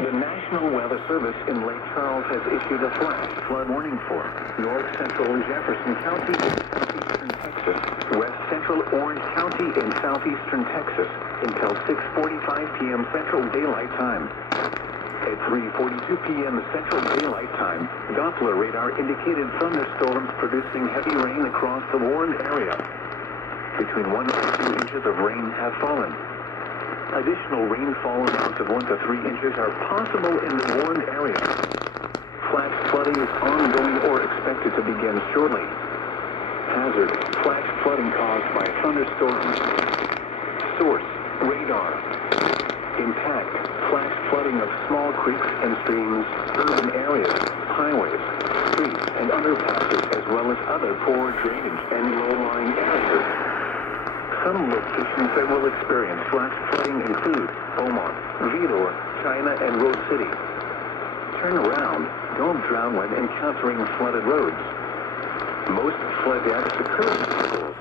The National Weather Service in Lake Charles has issued a flash flood warning for north central Jefferson County in southeastern Texas, west central Orange County in southeastern Texas until 6:45 p.m. Central Daylight Time. At 3:42 p.m. Central Daylight Time, Doppler radar indicated thunderstorms producing heavy rain across the warned area. Between 1 and 2 inches of rain have fallen. Additional rainfall amounts of 1 to 3 inches are possible in the warned area. Flash flooding is ongoing or expected to begin shortly. Hazard: flash flooding caused by thunderstorms. Source: radar. Impact: flash flooding of small creeks and streams, urban areas, highways, streets, and underpasses, as well as other poor drainage and low-lying areas. Some locations that will experience flash flooding include Beaumont, Vidor, China, and Rose City. Turn around. Don't drown when encountering flooded roads. Most flood deaths occur in schools.